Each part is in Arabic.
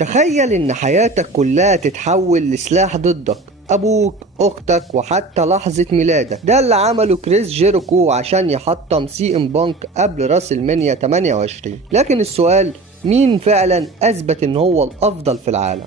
تخيل ان حياتك كلها تتحول لسلاح ضدك، ابوك، اختك، وحتى لحظة ميلادك. ده اللي عمله كريس جيريكو عشان يحطم سي ام بانك قبل راس المنيا 28. لكن السؤال، مين فعلا اثبت ان هو الافضل في العالم؟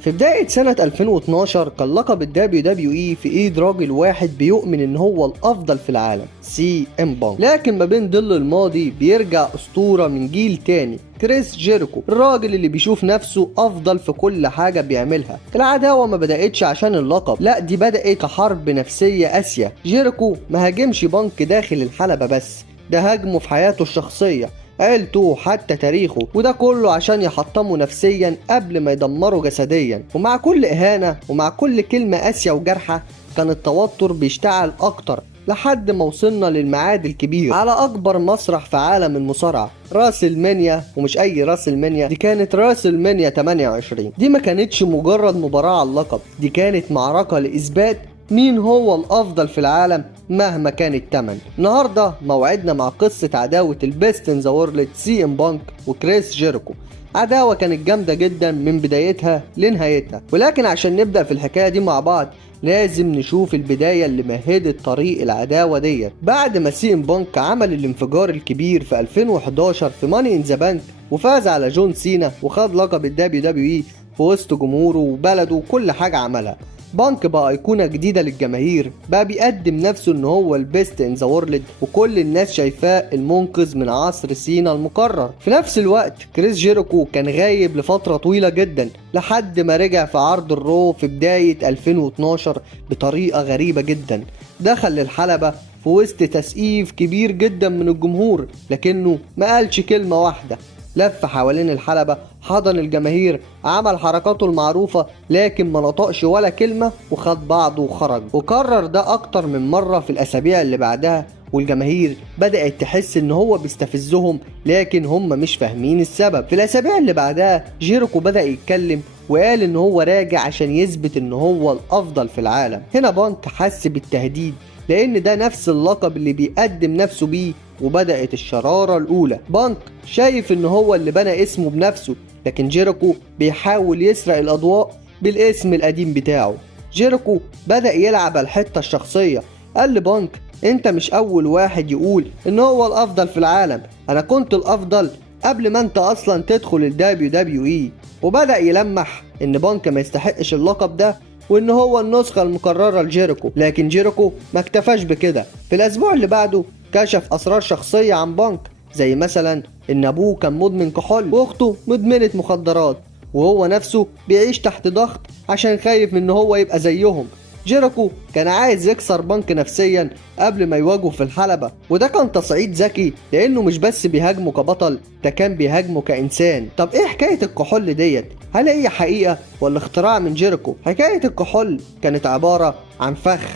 في بداية سنة 2012 كان لقب ال WWE في ايد راجل واحد بيؤمن ان هو الافضل في العالم، سي ام بانك. لكن ما بين ظل الماضي بيرجع اسطورة من جيل تاني، كريس جيريكو، الراجل اللي بيشوف نفسه افضل في كل حاجة بيعملها. العداوة ما بدأتش عشان اللقب، لا دي بدأت كحرب نفسية قاسية. جيريكو ما هاجمش بانك داخل الحلبة بس، ده هاجمه في حياته الشخصية، عيلته وحتى تاريخه، وده كله عشان يحطمه نفسيا قبل ما يدمره جسديا. ومع كل إهانة ومع كل كلمة قاسية وجارحة كان التوتر بيشتعل أكتر، لحد ما وصلنا للميعاد الكبير على أكبر مسرح في عالم المصارعة، راس المنيا. ومش أي راس المنيا، دي كانت راس المنيا 28. دي ما كانتش مجرد مباراة على اللقب، دي كانت معركة لإثبات مين هو الأفضل في العالم مهما كان التمن. النهارده موعدنا مع قصة عداوة البيست ان ذا وورلد سي ام بانك وكريس جيريكو. عداوة كانت جامدة جدا من بدايتها لنهايتها، ولكن عشان نبدأ في الحكاية دي مع بعض لازم نشوف البداية اللي مهدت طريق العداوة ديت. بعد ما سي ام بانك عمل الانفجار الكبير في 2011 في ماني ان ذا بانك وفاز على جون سينا وخد لقب ال WWE في وسط جمهوره وبلده وكل حاجة عملها، بانك بقى ايقونة جديدة للجماهير، بقى بيقدم نفسه ان هو البيست ان ذا وورلد وكل الناس شايفاه المنقذ من عصر سينا المكرر. في نفس الوقت كريس جيريكو كان غايب لفترة طويلة جدا لحد ما رجع في عرض الرو في بداية 2012 بطريقة غريبة جدا. دخل للحلبة في وسط تسقيف كبير جدا من الجمهور، لكنه ما قالش كلمة واحدة، لف حوالين الحلبة، حضن الجماهير، عمل حركاته المعروفة، لكن ما نطقش ولا كلمة وخد بعضه وخرج. وكرر ده أكتر من مرة في الأسابيع اللي بعدها، والجماهير بدأت تحس إن هو بيستفزهم لكن هم مش فاهمين السبب. في الأسابيع اللي بعدها جيريكو بدأ يتكلم وقال إن هو راجع عشان يثبت إن هو الأفضل في العالم. هنا بانك حس بالتهديد، لأن ده نفس اللقب اللي بيقدم نفسه بيه، وبدأت الشرارة الأولى. بانك شايف إن هو اللي بنى اسمه بنفسه، لكن جيريكو بيحاول يسرق الأضواء بالاسم القديم بتاعه. جيريكو بدأ يلعب على الحتة الشخصية، قال لبانك انت مش أول واحد يقول إن هو الأفضل في العالم، أنا كنت الأفضل قبل ما انت أصلا تدخل ال WWE. وبدأ يلمح إن بانك ما يستحقش اللقب ده وإن هو النسخة المكررة لجيريكو. لكن جيريكو ما اكتفاش بكده، في الأسبوع اللي بعده كشف أسرار شخصية عن بانك، زي مثلا إن أبوه كان مدمن كحول وأخته مدمنة مخدرات، وهو نفسه بيعيش تحت ضغط عشان خايف من إن هو يبقى زيهم. جيريكو كان عايز يكسر بانك نفسيا قبل ما يواجهه في الحلبة، وده كان تصعيد ذكي لأنه مش بس بيهاجمه كبطل، ده كان بيهاجمه كإنسان. طب إيه حكاية الكحول ديت؟ هل هي حقيقة ولا اختراع من جيريكو؟ حكاية الكحول كانت عبارة عن فخ.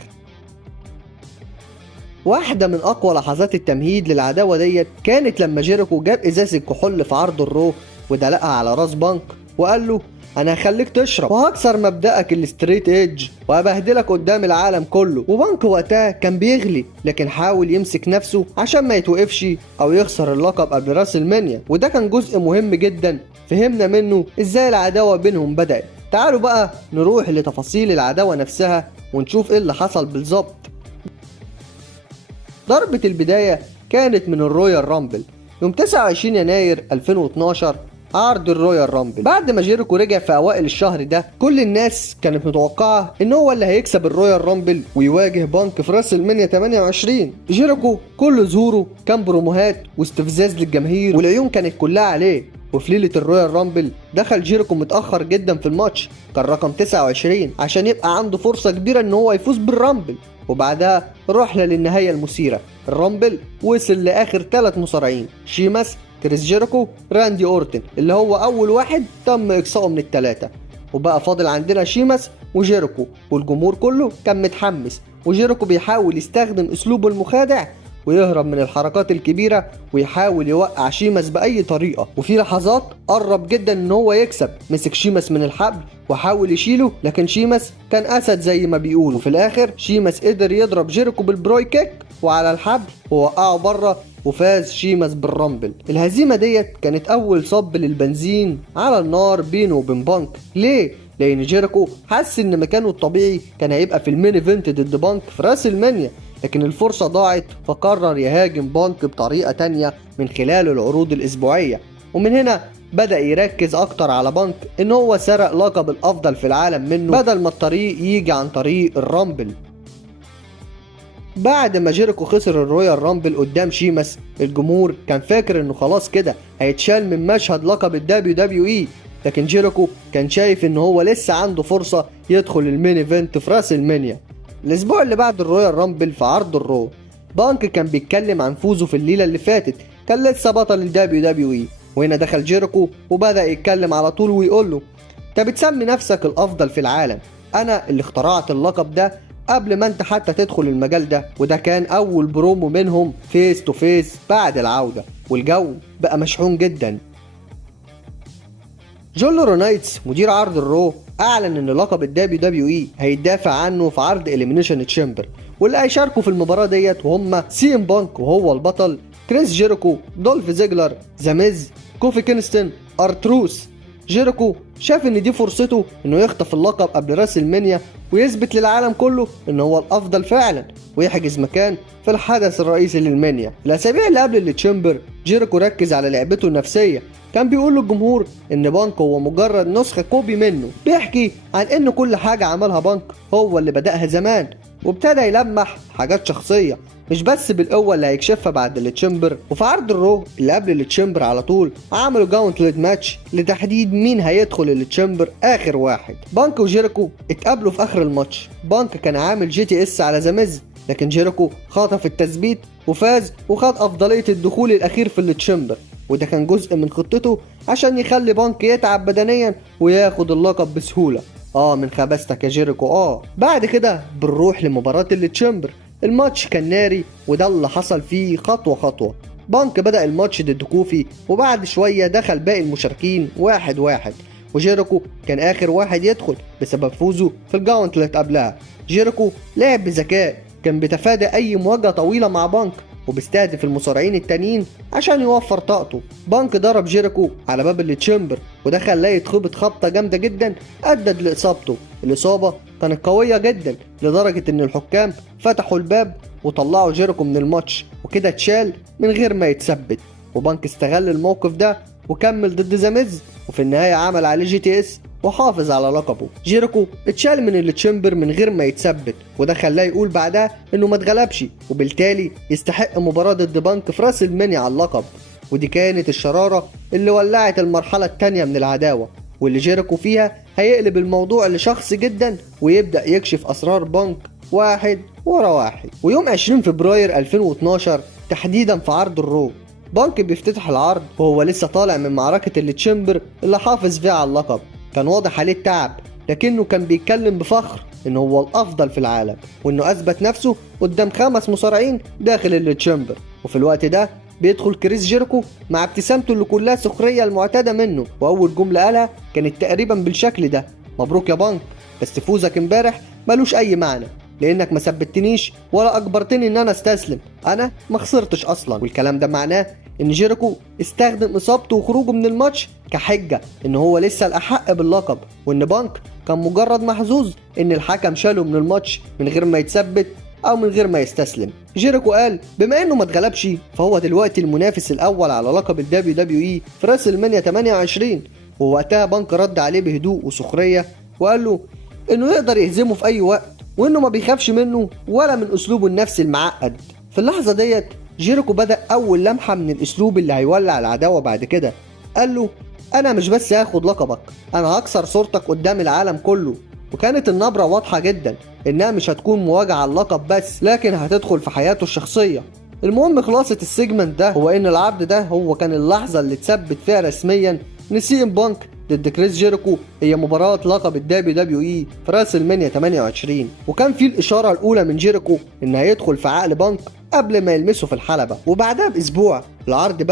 واحدة من أقوى لحظات التمهيد للعداوة ديت كانت لما جيريكو جاب إزاز الكحول في عرض الرو ودلقها على راس بانك وقال له أنا هخليك تشرب وهكسر مبدأك الستريت ايدج وهبهدلك قدام العالم كله. وبانك وقتها كان بيغلي، لكن حاول يمسك نفسه عشان ما يتوقفش أو يخسر اللقب قبل راس المنيا، وده كان جزء مهم جدا فهمنا منه إزاي العداوة بينهم بدأت. تعالوا بقى نروح لتفاصيل العداوة نفسها ونشوف إيه اللي حصل بالظبط. ضربة البداية كانت من الرويال رامبل يوم 29 يناير 2012، عرض الرويال رامبل. بعد ما جيريكو رجع في اوائل الشهر ده، كل الناس كانت متوقعة ان هو اللي هيكسب الرويال رامبل ويواجه بانك في راس المنيا 28. جيريكو كل ظهوره كان بروموهات واستفزاز للجماهير والعيون كانت كلها عليه. وفي ليلة الرويال رامبل دخل جيريكو متأخر جدا في الماتش، كان رقم 29 عشان يبقى عنده فرصة كبيرة ان هو يفوز بالرامبل. وبعدها رحلة للنهاية المثيرة. الرامبل وصل لآخر 3 مصارعين، شيماس، كريس جيريكو، راندي أورتن، اللي هو أول واحد تم إقصائه من الثلاثة. وبقى فاضل عندنا شيماس وجيريكو، والجمهور كله كان متحمس، وجيريكو بيحاول يستخدم أسلوبه المخادع ويهرب من الحركات الكبيرة ويحاول يوقع شيماس بأي طريقة. وفي لحظات قرب جدا ان هو يكسب، مسك شيماس من الحبل وحاول يشيله، لكن شيماس كان اسد زي ما بيقولوا. وفي الاخر شيماس قدر يضرب جيريكو بالبروي كيك وعلى الحبل ووقعه بره، وفاز شيماس بالرامبل. الهزيمة ديت كانت اول صب للبنزين على النار بينه وبين بانك. ليه؟ لان جيريكو حس ان مكانه الطبيعي كان هيبقى في المين ايفنت ضد بانك في راس المانيا، لكن الفرصة ضاعت فقرر يهاجم بانك بطريقة تانية من خلال العروض الاسبوعية. ومن هنا بدأ يركز اكتر على بانك ان هو سرق لقب الافضل في العالم منه بدل ما الطريق يجي عن طريق الرامبل. بعد ما جيريكو خسر الرويال رامبل قدام شيماس، الجمهور كان فاكر انه خلاص كده هيتشال من مشهد لقب الدبليو دبليو اي، لكن جيريكو كان شايف ان هو لسه عنده فرصة يدخل المين ايفنت في راس المانيا. الاسبوع اللي بعد الرويال رامبل في عرض الرو، بانك كان بيتكلم عن فوزه في الليلة اللي فاتت، كان لسه بطل الدبليو دبليو اي. وهنا دخل جيريكو وبدأ يتكلم على طول ويقول له: انت بتسمي نفسك الافضل في العالم، انا اللي اخترعت اللقب ده قبل ما انت حتى تدخل المجال ده. وده كان اول برومو منهم فيس تو فيس بعد العودة، والجو بقى مشحون جدا. جون لورونايتس مدير عرض الرو اعلن ان لقب الدبليو دبليو اي هيدافع عنه في عرض اليمينيشن تشامبر، واللي هيشاركوا في المباراة ديت وهم سي ام بانك وهو البطل، كريس جيريكو، دولف زيجلر، ذا ميز، كوفي كينستون، ارتروس. جيريكو شاف ان دي فرصته انه يخطف اللقب قبل راس المانيا ويثبت للعالم كله ان هو الافضل فعلا، ويحجز مكان في الحدث الرئيسي للمانيا. الاسابيع اللي قبل التشامبر جيريكو ركز على لعبته النفسيه، كان بيقول للجمهور ان بانك هو مجرد نسخه كوبي منه، بيحكي عن ان كل حاجه عملها بانك هو اللي بدأها زمان، وابتدى يلمح حاجات شخصيه مش بس بالقوه اللي هيكشفها بعد التشامبر. وفي عرض الرو اللي قبل التشامبر على طول عملوا جاونتلت ماتش لتحديد مين هيدخل التشامبر اخر واحد. بانك وجيريكو اتقابلوا في اخر الماتش، بانك كان عامل جي تي اس على ذا ميز، لكن جيريكو خطف التثبيت وفاز وخد افضليه الدخول الاخير في التشامبر، وده كان جزء من خطته عشان يخلي بانك يتعب بدنيا وياخد اللقب بسهوله. من خباستك يا جيريكو. بعد كده بنروح لمباراه التشامبر. الماتش كان ناري، وده اللي حصل فيه خطوه خطوه. بانك بدأ الماتش ضد كوفي، وبعد شويه دخل باقي المشاركين واحد واحد، وجيريكو كان اخر واحد يدخل بسبب فوزه في الجاونتلت قبلها. جيريكو لعب بذكاء، كان بيتفادى اي مواجهه طويله مع بانك وبيستهدف المصارعين التانيين عشان يوفر طاقته. بانك ضرب جيريكو على باب التشامبر، وده خلاه يتخبط خبطه جامده جدا ادت لاصابته. الاصابه كانت قويه جدا لدرجه ان الحكام فتحوا الباب وطلعوا جيريكو من الماتش، وكده اتشال من غير ما يتثبت. وبانك استغل الموقف ده وكمل ضد ذا ميز، وفي النهايه عمل عليه جي تي اس وحافظ على لقبه. جيريكو اتشال من التشامبر من غير ما يتثبت، وده خلاه يقول بعدها انه ما اتغلبش، وبالتالي يستحق مباراة ضد بانك في راس المانيا على اللقب. ودي كانت الشرارة اللي ولعت المرحلة التانية من العداوة، واللي جيريكو فيها هيقلب الموضوع لشخصي جدا ويبدأ يكشف أسرار بانك واحد ورا واحد. ويوم 20 فبراير 2012 تحديدا في عرض الرو، بانك بيفتتح العرض وهو لسه طالع من معركة التشامبر اللي حافظ فيها على اللقب. كان واضح عليه التعب، لكنه كان بيتكلم بفخر انه هو الافضل في العالم، وانه اثبت نفسه قدام 5 مصارعين داخل التشامبر. وفي الوقت ده بيدخل كريس جيريكو مع ابتسامته اللي كلها سخرية المعتادة منه، واول جملة قالها كانت تقريبا بالشكل ده: مبروك يا بانك، بس فوزك امبارح ملوش اي معنى، لانك ما ثبتنيش ولا اجبرتني ان انا استسلم، انا ما خسرتش اصلا. والكلام ده معناه ان جيريكو استخدم اصابته وخروجه من الماتش كحجه ان هو لسه الاحق باللقب، وان بانك كان مجرد محظوظ ان الحكم شاله من الماتش من غير ما يتثبت او من غير ما يستسلم. جيريكو قال بما انه ما اتغلبش فهو دلوقتي المنافس الاول على لقب الدبليو دبليو اي في راس المانيا 28. ووقتها بانك رد عليه بهدوء وسخريه وقال له انه يقدر يهزمه في اي وقت، وانه ما بيخافش منه ولا من اسلوبه النفسي المعقد. في اللحظه ديت جيريكو بدأ اول لمحه من الاسلوب اللي هيولع العداوه بعد كده. قال له انا مش بس هاخد لقبك، انا هكسر صورتك قدام العالم كله. وكانت النبره واضحه جدا انها مش هتكون مواجهه على اللقب بس، لكن هتدخل في حياته الشخصيه. المهم خلاصة السيجمنت ده هو ان العرض ده هو كان اللحظه اللي اتثبت فيها رسميا ان سي ام بانك ضد كريس جيريكو هي مباراة لقب الدبليو دبليو اي في راسل مانيا 28، وكان في الإشارة الأولى من جيريكو إن هيدخل في عقل بانك قبل ما يلمسه في الحلبة. وبعدها بأسبوع العرض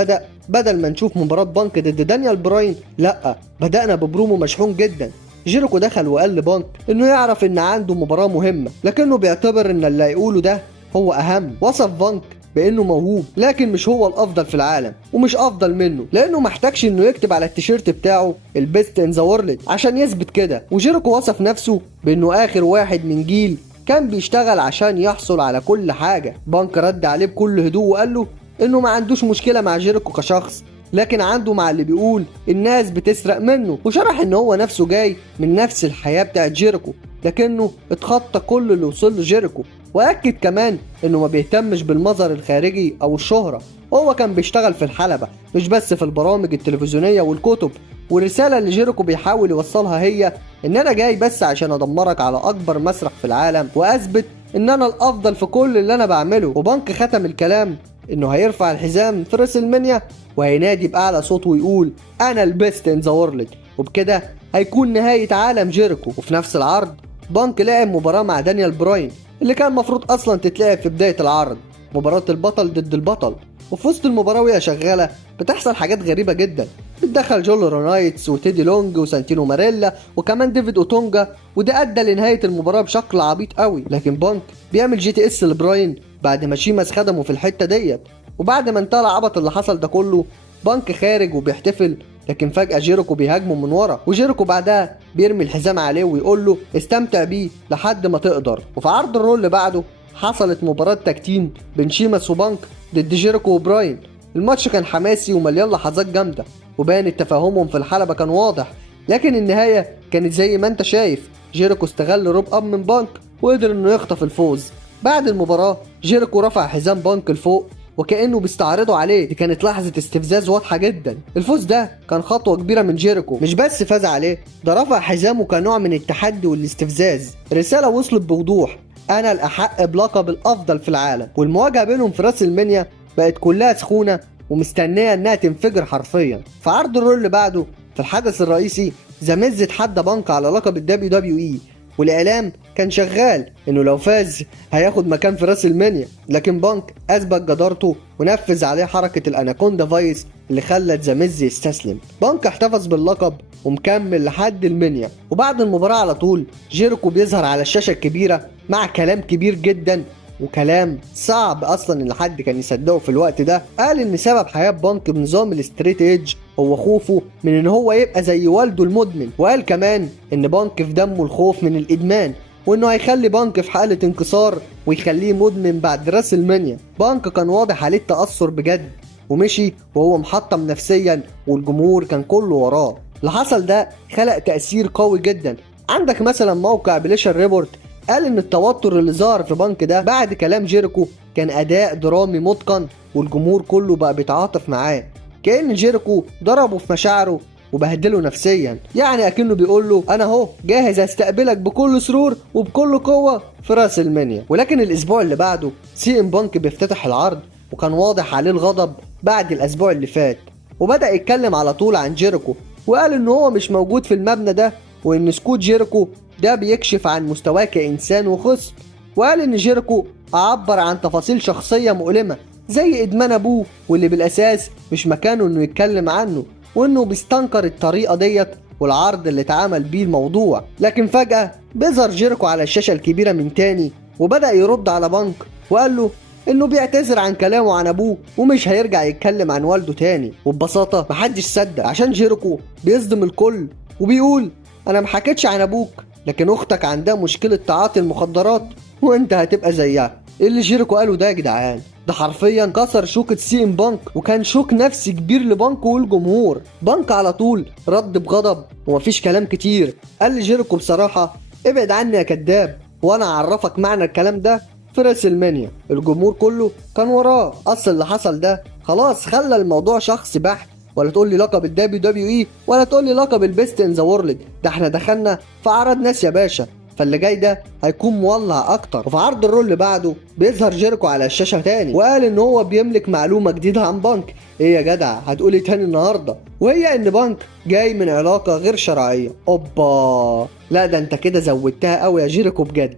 بدل ما نشوف مباراة بانك ضد دانيال براين، لأ بدأنا ببرومو مشحون جدا. جيريكو دخل وقال لبانك إنه يعرف إن عنده مباراة مهمة، لكنه بيعتبر إن اللي هيقوله ده هو أهم. وصف بانك بانه موهوب لكن مش هو الافضل في العالم ومش افضل منه، لانه محتاجش انه يكتب على التيشيرت بتاعه البيست ان ذا وورلد عشان يثبت كده. وجيريكو وصف نفسه بانه اخر واحد من جيل كان بيشتغل عشان يحصل على كل حاجه. بانك رد عليه بكل هدوء وقال له انه ما عندوش مشكله مع جيريكو كشخص، لكن عنده مع اللي بيقول الناس بتسرق منه. وشرح ان هو نفسه جاي من نفس الحياه بتاعت جيريكو، لكنه اتخطى كل اللي وصل له جيريكو. واكد كمان انه ما بيهتمش بالمظهر الخارجي او الشهرة، هو كان بيشتغل في الحلبة مش بس في البرامج التلفزيونية والكتب. والرسالة اللي جيريكو بيحاول يوصلها هي ان انا جاي بس عشان ادمرك على اكبر مسرح في العالم واثبت ان انا الافضل في كل اللي انا بعمله. وبانك ختم الكلام انه هيرفع الحزام في راسل مانيا وهينادي باعلى صوت ويقول انا البيست ان ذا وورلد، وبكده هيكون نهاية عالم جيريكو. وفي نفس العرض بانك لعب مباراة مع دانيال براين اللي كان المفروض اصلا تتلعب في بداية العرض، مباراة البطل ضد البطل. وفي وسط المباراة وهي شغالة بتحصل حاجات غريبة جدا، بتدخل جول نايتس وتيدي لونج وسانتينو ماريلا وكمان ديفيد اوتونجا، وده ادى لنهاية المباراة بشكل عبيط قوي. لكن بانك بيعمل جي تي اس لبراين بعد ما شيماس خدمه في الحتة ديت. وبعد ما انتهى العبط اللي حصل ده كله بانك خارج وبيحتفل، لكن فجأة جيريكو بيهاجمه من ورا، وجيريكو بعدها بيرمي الحزام عليه ويقول له استمتع بيه لحد ما تقدر. وفي عرض الرول اللي بعده حصلت مباراة تكتيم بين شيماس وبانك ضد جيريكو وبراين. الماتش كان حماسي ومليان لحظات جامدة، وبان تفاهمهم في الحلبة كان واضح، لكن النهاية كانت زي ما انت شايف. جيريكو استغل روب اب من بانك وقدر انه يخطف الفوز. بعد المباراة جيريكو رفع حزام بانك لفوق وكأنه بيستعرضوا عليه، دي كانت لحظة استفزاز واضحة جدا. الفوز ده كان خطوة كبيرة من جيريكو، مش بس فاز عليه، ده رفع حزامه كنوع من التحدي والاستفزاز. الرسالة وصلت بوضوح، أنا الأحق بلقب الأفضل في العالم. والمواجهة بينهم في راسل مانيا بقت كلها سخونة ومستنية إنها تنفجر حرفيا. في عرض الرول اللي بعده في الحدث الرئيسي ذا ميز اتحدى بانك على لقب الدبليو دبليو اي، والاعلام كان شغال انه لو فاز هياخد مكان في راسل مانيا، لكن بانك اثبت جدارته ونفذ عليه حركه الاناكوندا فايس اللي خلت ذا ميز يستسلم. بانك احتفظ باللقب ومكمل لحد المنيا. وبعد المباراه على طول جيريكو بيظهر على الشاشه الكبيره مع كلام كبير جدا وكلام صعب اصلا ان حد كان يصدقه في الوقت ده. قال ان سبب حياه بانك بنظام الستريت ايدج هو خوفه من ان هو يبقى زي والده المدمن. وقال كمان ان بانك في دمه الخوف من الادمان، وانه هيخلي بانك في حاله انكسار ويخليه مدمن بعد راسل مانيا. بانك كان واضح عليه التاثر بجد ومشي وهو محطم نفسيا، والجمهور كان كله وراه. اللي حصل ده خلق تاثير قوي جدا. عندك مثلا موقع بليشر ريبورت قال ان التوتر اللي ظهر في بانك ده بعد كلام جيريكو كان اداء درامي متقن، والجمهور كله بقى بيتعاطف معاه، كأن جيريكو ضربه في مشاعره وبهدله نفسيا، يعني اكنه بيقول له انا اهو جاهز استقبلك بكل سرور وبكل قوه في راسل مانيا. ولكن الاسبوع اللي بعده سي ام بانك بيفتتح العرض وكان واضح عليه الغضب بعد الاسبوع اللي فات، وبدأ يتكلم على طول عن جيريكو، وقال ان هو مش موجود في المبنى ده، وان سكوت جيريكو ده بيكشف عن مستواه كإنسان وخصم. وقال ان جيريكو عبر عن تفاصيل شخصية مؤلمة زي ادمان ابوه، واللي بالاساس مش مكانه انه يتكلم عنه، وانه بيستنكر الطريقة ديت والعرض اللي اتعمل بيه الموضوع. لكن فجأة بيظهر جيريكو على الشاشة الكبيرة من تاني وبدأ يرد على بانك، وقال له انه بيعتذر عن كلامه عن ابوه ومش هيرجع يتكلم عن والده تاني. وببساطة محدش صدق عشان جيريكو بيصدم الكل وبيقول انا محكتش عن ابوك، لكن اختك عندها مشكلة تعاطي المخدرات وانت هتبقى زيها. ايه اللي جيريكو قاله ده يا جدعان؟ ده حرفيا كسر شوكة سي ام بانك، وكان شوك نفسي كبير لبانك والجمهور. بانك على طول رد بغضب ومفيش كلام كتير، قال لجيريكو بصراحة ابعد عني يا كداب وانا اعرفك معنى الكلام ده في راسل مانيا. الجمهور كله كان وراه. اصل اللي حصل ده خلاص خلى الموضوع شخصي بحت، ولا تقول لي لقب الدبليو دبليو اي ولا تقول لي لقب البيست ان ذا وورلد، ده احنا دخلنا في عرض ناس يا باشا. فاللي جاي ده هيكون مولع اكتر. وفي عرض الرول اللي بعده بيظهر جيريكو على الشاشه تاني وقال ان هو بيملك معلومه جديده عن بانك. ايه يا جدع هتقولي تاني النهارده؟ وهي ان بانك جاي من علاقه غير شرعيه. اوبا، لا ده انت كده زودتها قوي يا جيريكو بجد.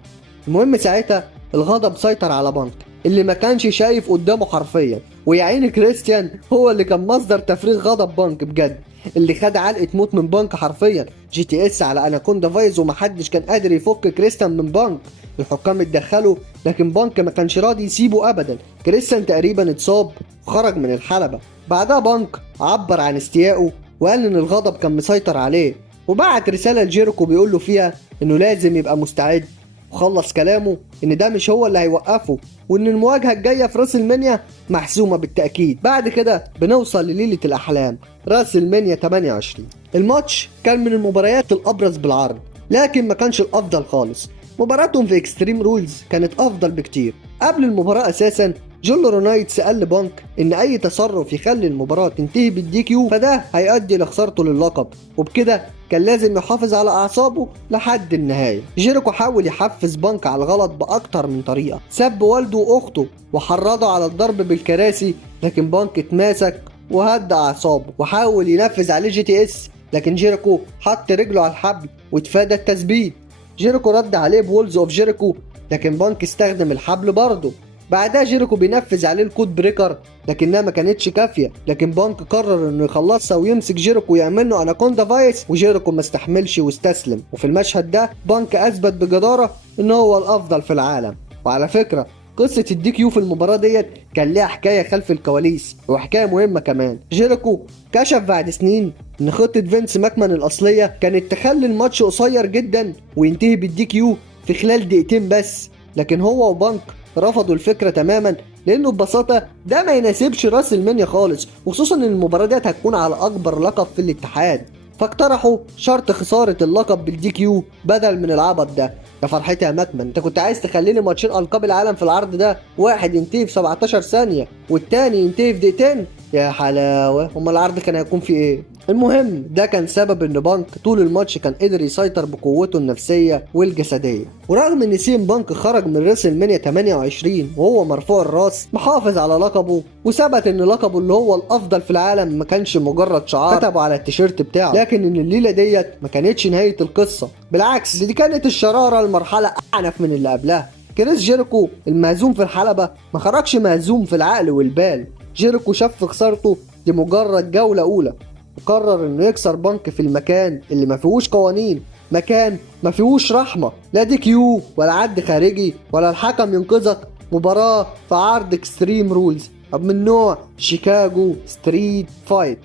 المهم ساعتها الغضب سيطر على بانك اللي ما كانش شايف قدامه حرفيا، ويا عيني كريستيان هو اللي كان مصدر تفريغ غضب بانك بجد، اللي خد علقه موت من بانك حرفيا. جي تي اس على اناكوندا فايز ومحدش كان قادر يفك كريستيان من بانك. الحكام اتدخلوا لكن بانك ما كانش راضي يسيبه ابدا. كريستيان تقريبا اتصاب وخرج من الحلبه. بعدها بانك عبر عن استيائه وقال ان الغضب كان مسيطر عليه، وبعت رساله لجيريكو بيقول له فيها انه لازم يبقى مستعد، وخلص كلامه ان ده مش هو اللي هيوقفه، وان المواجهه الجايه في راس المنيا محسومه بالتاكيد. بعد كده بنوصل لليله الاحلام، راس المنيا 28. الماتش كان من المباريات الابرز بالعرض لكن ما كانش الافضل خالص. مباراتهم في اكستريم رولز كانت افضل بكتير. قبل المباراه اساسا جون لورونايتس قال لبانك ان اي تصرف يخلي المباراه تنتهي بالدي كيو فده هيؤدي لخسارته للقب، وبكده كان لازم يحافظ على اعصابه لحد النهايه. جيريكو حاول يحفز بانك على الغلط باكتر من طريقه، سب والده واخته وحرضه على الضرب بالكراسي، لكن بانك اتماسك وهدى اعصابه وحاول ينفذ عليه جي تي اس، لكن جيريكو حط رجله على الحبل واتفادى التثبيت. جيريكو رد عليه بولز اوف جيريكو لكن بانك استخدم الحبل برضه. بعدها جيريكو بينفذ عليه الكود بريكر لكنها ما كانتش كافيه، لكن بانك قرر انه يخلصها ويمسك جيريكو ويعمل له اناكوندا فايس، وجيريكو ما استحملش واستسلم. وفي المشهد ده بانك اثبت بجداره ان هو الافضل في العالم. وعلى فكره قصه الدي كيو في المباراه ديت كان ليها حكايه خلف الكواليس وحكايه مهمه كمان. جيريكو كشف بعد سنين ان خطه فينس ماكمان الاصليه كانت تخلي الماتش قصير جدا وينتهي بالدي كيو في خلال دقيقتين بس، لكن هو وبانك رفضوا الفكره تماما لانه ببساطه ده ما يناسبش راس المنيا خالص، وخصوصا ان المباراه ديت هتكون على اكبر لقب في الاتحاد. فاقترحوا شرط خساره اللقب بالدي كيو بدل من العبط ده. يا فرحتي يا ماكمان، انت كنت عايز تخلي لي ماتشين القاب العالم في العرض ده، واحد ينتهي في 17 ثانيه والتاني ينتهي في دقيقتين؟ يا حلاوه، امال العرض كان هيكون فيه ايه؟ المهم ده كان سبب ان بانك طول الماتش كان قدر يسيطر بقوته النفسيه والجسديه. ورغم ان سي ام بانك خرج من ريسل مانيا 28 وهو مرفوع الراس محافظ على لقبه، وثبت ان لقبه اللي هو الافضل في العالم ما كانش مجرد شعار كتبه على التيشيرت بتاعه، لكن ان الليله ديت ما كانتش نهايه القصه، بالعكس دي كانت الشراره المرحله اعنف من اللي قبلها. كريس جيريكو المهزوم في الحلبه ما خرجش مهزوم في العقل والبال. جيريكو شاف خسارته دي مجرد جوله اولى، وقرر انه يكسر بانك في المكان اللي ما فيهوش قوانين، مكان ما فيهوش رحمه، لا دي كيو ولا عد خارجي ولا الحكم ينقذك. مباراه في عرض اكستريم رولز من نوع شيكاغو ستريت فايت.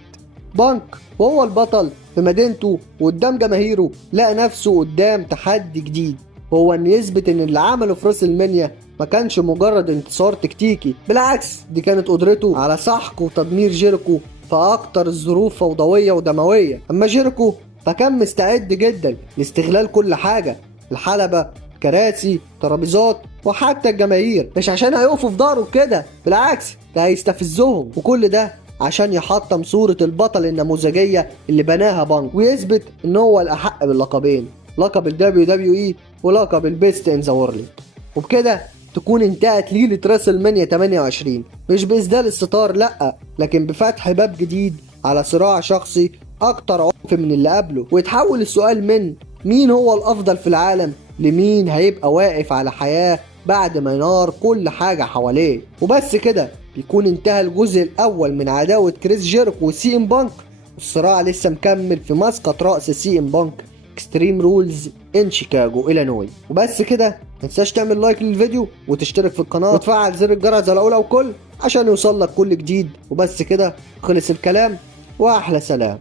بانك وهو البطل في مدينته وقدام جماهيره لقى نفسه قدام تحدي جديد، وهو ان يثبت ان اللي عمله في راس المنيا ما كانش مجرد انتصار تكتيكي، بالعكس دي كانت قدرته على سحق وتدمير جيريكو في اكتر الظروف فوضويه ودمويه. اما جيريكو فكان مستعد جدا لاستغلال كل حاجه، الحلبه، كراسي، ترابيزات، وحتى الجماهير، مش عشان هيقفوا في ظهره كده، بالعكس ده هيستفزهم، وكل ده عشان يحطم صورة البطل النموذجية اللي بناها بانك ويثبت ان هو الاحق باللقبين، لقب ال WWE ولقب البيست ان ذا وورلد. وبكده تكون انتهت ليلة راسل مانيا 28، مش بإسدال الستار لأ، لكن بفتح باب جديد على صراع شخصي أكتر عنف من اللي قبله، ويتحول السؤال من مين هو الأفضل في العالم لمين هيبقى واقف على حياة بعد ما ينار كل حاجة حواليه. وبس كده بيكون انتهى الجزء الأول من عداوة كريس جيريكو وسي ام بانك، والصراع لسه مكمل في مسقط رأس سي ام بانك اكستريم رولز ان شيكاغو إلينوي. وبس كده متنساش تعمل لايك للفيديو وتشترك في القناة وتفعل زر الجرس على أولى وكل عشان يوصلك كل جديد. وبس كده خلص الكلام، وأحلى سلام.